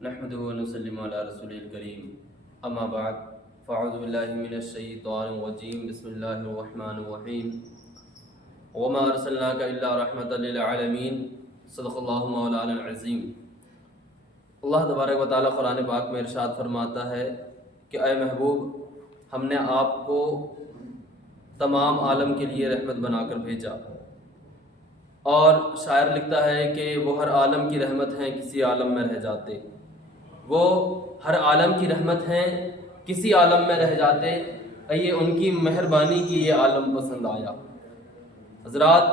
نحمده ونسلم على رسول الكريم اما بعد فاعوذ باللہ من الشیطان الرجیم بسم اللہ الرحمن الرحیم وما ارسلناک الا رحمۃ للعالمین صدق اللہ مولانا العظیم۔ اللہ تبارک و تعالیٰ قرآن پاک میں ارشاد فرماتا ہے کہ اے محبوب، ہم نے آپ کو تمام عالم کے لیے رحمت بنا کر بھیجا۔ اور شاعر لکھتا ہے کہ وہ ہر عالم کی رحمت ہیں کسی عالم میں رہ جاتے، وہ ہر عالم کی رحمت ہیں کسی عالم میں رہ جاتے، یہ ان کی مہربانی کی یہ عالم پسند آیا۔ حضرات،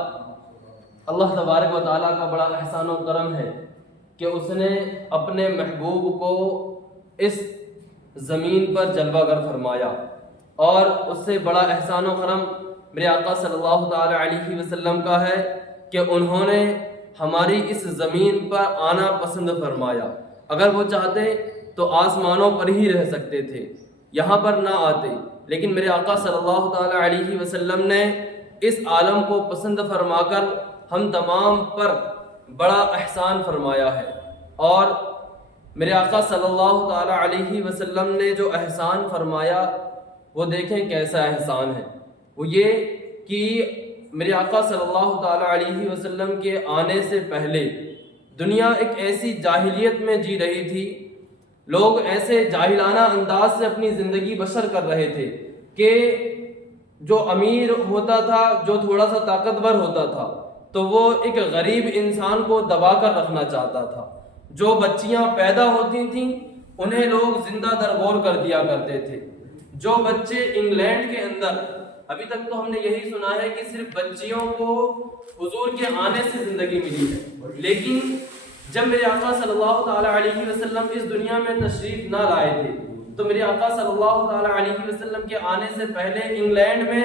اللہ تبارک و تعالیٰ کا بڑا احسان و کرم ہے کہ اس نے اپنے محبوب کو اس زمین پر جلوہ گر فرمایا، اور اس سے بڑا احسان و کرم میرے آقا صلی اللہ تعالی علیہ وسلم کا ہے کہ انہوں نے ہماری اس زمین پر آنا پسند فرمایا۔ اگر وہ چاہتے تو آسمانوں پر ہی رہ سکتے تھے، یہاں پر نہ آتے، لیکن میرے آقا صلی اللہ تعالی علیہ وسلم نے اس عالم کو پسند فرما کر ہم تمام پر بڑا احسان فرمایا ہے۔ اور میرے آقا صلی اللہ تعالی علیہ وسلم نے جو احسان فرمایا وہ دیکھیں کیسا احسان ہے۔ وہ یہ کہ میرے آقا صلی اللہ تعالی علیہ وسلم کے آنے سے پہلے دنیا ایک ایسی جاہلیت میں جی رہی تھی، لوگ ایسے جاہلانہ انداز سے اپنی زندگی بسر کر رہے تھے کہ جو امیر ہوتا تھا، جو تھوڑا سا طاقتور ہوتا تھا، تو وہ ایک غریب انسان کو دبا کر رکھنا چاہتا تھا۔ جو بچیاں پیدا ہوتی تھیں انہیں لوگ زندہ درگور کر دیا کرتے تھے۔ جو بچے انگلینڈ کے اندر، ابھی تک تو ہم نے یہی سنا ہے کہ صرف بچیوں کو حضور کے آنے سے زندگی ملی ہے، لیکن جب میرے آقا صلی اللہ تعالی علیہ وسلم اس دنیا میں تشریف نہ لائے تھے تو میرے آقا صلی اللہ تعالی علیہ وسلم کے آنے سے پہلے انگلینڈ میں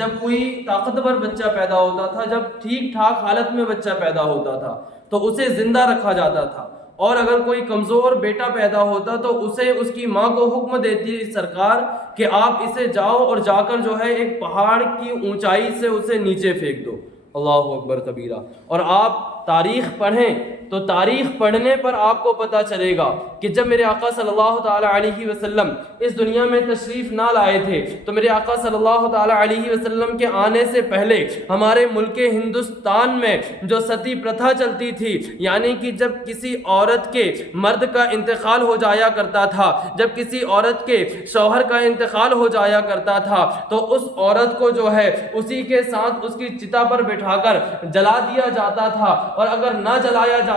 جب کوئی طاقتور بچہ پیدا ہوتا تھا، جب ٹھیک ٹھاک حالت میں بچہ پیدا ہوتا تھا تو اسے زندہ رکھا جاتا تھا، اور اگر کوئی کمزور بیٹا پیدا ہوتا تو اسے اس کی ماں کو حکم دیتی سرکار کہ آپ اسے جاؤ اور جا کر جو ہے ایک پہاڑ کی اونچائی سے اسے نیچے پھینک دو۔ اللہ اکبر کبیرہ۔ اور آپ تاریخ پڑھیں تو تاریخ پڑھنے پر آپ کو پتہ چلے گا کہ جب میرے آقا صلی اللہ تعالی علیہ وسلم اس دنیا میں تشریف نہ لائے تھے تو میرے آقا صلی اللہ تعالی علیہ وسلم کے آنے سے پہلے ہمارے ملک ہندوستان میں جو ستی پرتھا چلتی تھی، یعنی کہ جب کسی عورت کے مرد کا انتقال ہو جایا کرتا تھا، جب کسی عورت کے شوہر کا انتقال ہو جایا کرتا تھا تو اس عورت کو جو ہے اسی کے ساتھ اس کی چتا پر بٹھا کر جلا دیا جاتا تھا، اور اگر نہ جلایا جاتا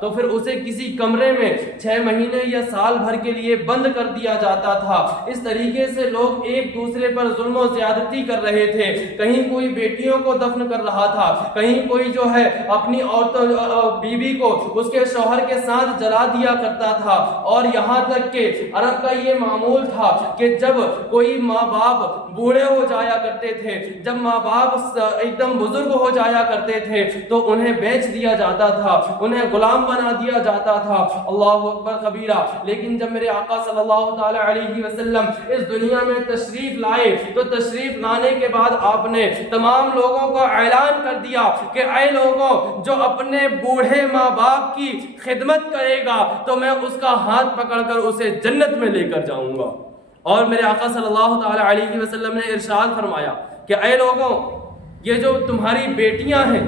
تو پھر اسے کسی کمرے میں 6 مہینے یا سال بھر کے لیے بند کر دیا جاتا تھا۔ اس طریقے سے لوگ ایک دوسرے پر ظلم و زیادتی کر رہے تھے، کہیں کوئی بیٹیوں کو دفن کر رہا تھا، کہیں کوئی جو ہے اپنی عورتوں بیوی کو اس کے شوہر کے ساتھ جلا دیا کرتا تھا، اور یہاں تک کہ عرب کا یہ معمول تھا کہ جب کوئی ماں باپ بوڑھے ہو جایا کرتے تھے، جب ماں باپ ایک دم بزرگ ہو جایا کرتے تھے تو انہیں بیچ دیا جاتا تھا، انہیں غلام بنا دیا جاتا تھا۔ اللہ اکبر کبیرہ۔ لیکن جب میرے آقا صلی اللہ تعالی علیہ وسلم اس دنیا میں تشریف لائے تو تشریف لانے کے بعد آپ نے تمام لوگوں کو اعلان کر دیا کہ اے لوگوں، جو اپنے بوڑھے ماں باپ کی خدمت کرے گا تو میں اس کا ہاتھ پکڑ کر اسے جنت میں لے کر جاؤں گا۔ اور میرے آقا صلی اللہ تعالی علیہ وسلم نے ارشاد فرمایا کہ اے لوگوں، یہ جو تمہاری بیٹیاں ہیں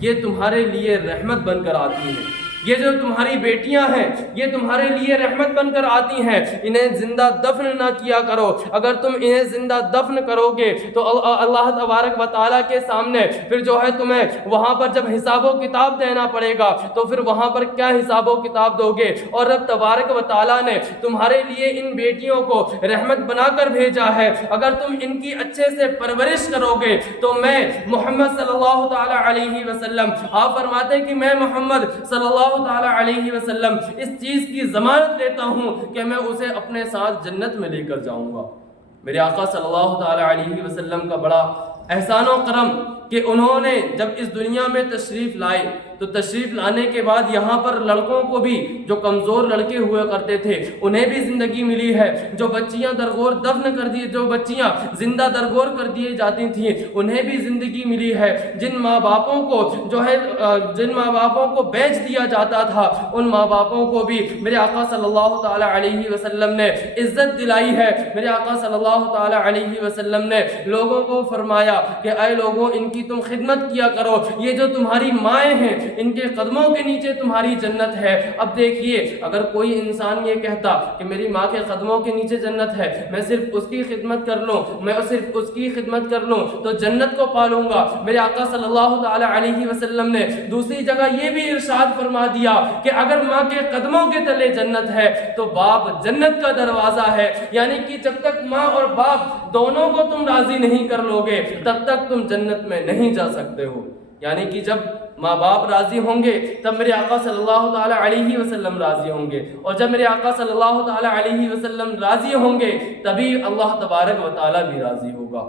یہ تمہارے لیے رحمت بن کر آتی ہیں، یہ جو تمہاری بیٹیاں ہیں یہ تمہارے لیے رحمت بن کر آتی ہیں، انہیں زندہ دفن نہ کیا کرو۔ اگر تم انہیں زندہ دفن کرو گے تو اللہ تبارک و تعالیٰ کے سامنے پھر جو ہے تمہیں وہاں پر جب حساب و کتاب دینا پڑے گا تو پھر وہاں پر کیا حساب و کتاب دو گے؟ اور رب تبارک و تعالیٰ نے تمہارے لیے ان بیٹیوں کو رحمت بنا کر بھیجا ہے، اگر تم ان کی اچھے سے پرورش کرو گے تو میں محمد صلی اللہ تعالی علیہ وسلم، آپ فرماتے ہیں کہ میں محمد صلی اللہ تعالی علیہ وسلم اس چیز کی ضمانت لیتا ہوں کہ میں اسے اپنے ساتھ جنت میں لے کر جاؤں گا۔ میرے آقا صلی اللہ تعالی علیہ وسلم کا بڑا احسان و کرم کہ انہوں نے جب اس دنیا میں تشریف لائے تو تشریف لانے کے بعد یہاں پر لڑکوں کو بھی، جو کمزور لڑکے ہوا کرتے تھے انہیں بھی زندگی ملی ہے، جو بچیاں درگور دفن کر دی، جو بچیاں زندہ درگور کر دیے جاتی تھیں انہیں بھی زندگی ملی ہے، جن ماں باپوں کو جو ہے جن ماں باپوں کو بیچ دیا جاتا تھا ان ماں باپوں کو بھی میرے آقا صلی اللہ تعالی علیہ وسلم نے عزت دلائی ہے۔ میرے آقا صلی اللہ تعالی علیہ وسلم نے لوگوں کو فرمایا کہ اے لوگوں ان کی تم خدمت کیا کرو، یہ جو تمہاری مائیں ہیں ان کے قدموں کے نیچے تمہاری جنت ہے۔ اب دیکھیے اگر کوئی انسان یہ کہتا کہ میری ماں کے قدموں کے نیچے جنت ہے، میں صرف اس کی خدمت کر لوں، میں صرف اس کی خدمت کر لوں تو جنت کو پالوں گا، میرے آقا صلی اللہ تعالی علیہ وسلم نے دوسری جگہ یہ بھی ارشاد فرما دیا کہ اگر ماں کے قدموں کے تلے جنت ہے تو باپ جنت کا دروازہ ہے، یعنی کہ جب تک ماں اور باپ دونوں کو تم راضی نہیں کر لو گے تب تک تم جنت میں نہیں جا سکتے ہو۔ یعنی کہ جب ماں باپ راضی ہوں گے تب میرے آقا صلی اللہ تعالی علیہ وسلم راضی ہوں گے، اور جب میرے آقا صلی اللہ تعالی علیہ وسلم راضی ہوں گے تبھی اللہ تبارک و تعالی بھی راضی ہوگا۔